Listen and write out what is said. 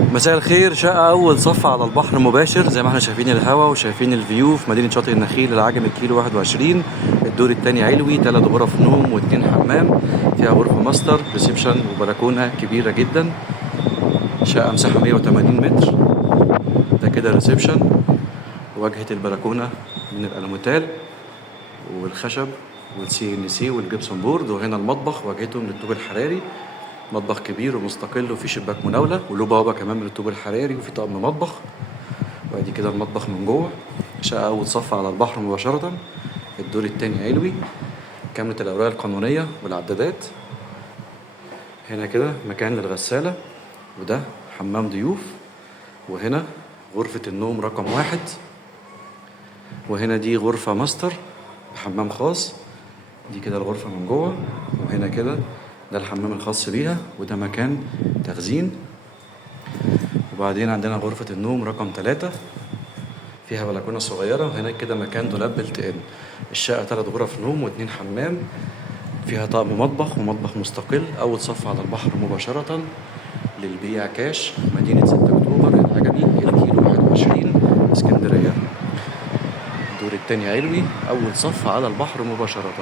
مساء الخير. شقة أول صف على البحر مباشر، زي ما احنا شايفين الهوا وشايفين الفيو في مدينة شاطئ النخيل العجمي الكيلو 21. الدور التاني علوي، 3 غرف نوم و2 حمام، فيها غرفة ماستر، ريسبشن وبلكونة كبيرة جدا. شقة مساحة 180 متر. ده كده ريسبشن، واجهة البلكونة من الألموتال والخشب والسي ان سي والجبسون بورد، وهنا المطبخ واجهته من الطوب الحراري. مطبخ كبير ومستقل وفيه شباك مناولة وله بوابة كمان من الطوب الحراري، وفي طقم مطبخ. وادي كده المطبخ من جوه. شقة أول صف على البحر مباشرة. الدور التاني علوي، كاملة الأوراق القانونية والعدادات. هنا كده مكان للغسالة، وده حمام ضيوف. وهنا غرفة النوم رقم 1. وهنا دي غرفة ماستر بحمام خاص. دي كده الغرفة من جوه. وهنا كده ده الحمام الخاص بيها، وده مكان تخزين. وبعدين عندنا غرفة النوم رقم 3، فيها بلكونة صغيرة. وهنا كده مكان دولاب بلت ان. الشقة 3 غرف نوم و2 حمام، فيها طقم مطبخ ومطبخ مستقل. أول صف على البحر مباشرة، للبيع كاش، مدينة 6 أكتوبر العجمي الكيلو 21 اسكندرية. الدور التاني علوي، أول صف على البحر مباشرة.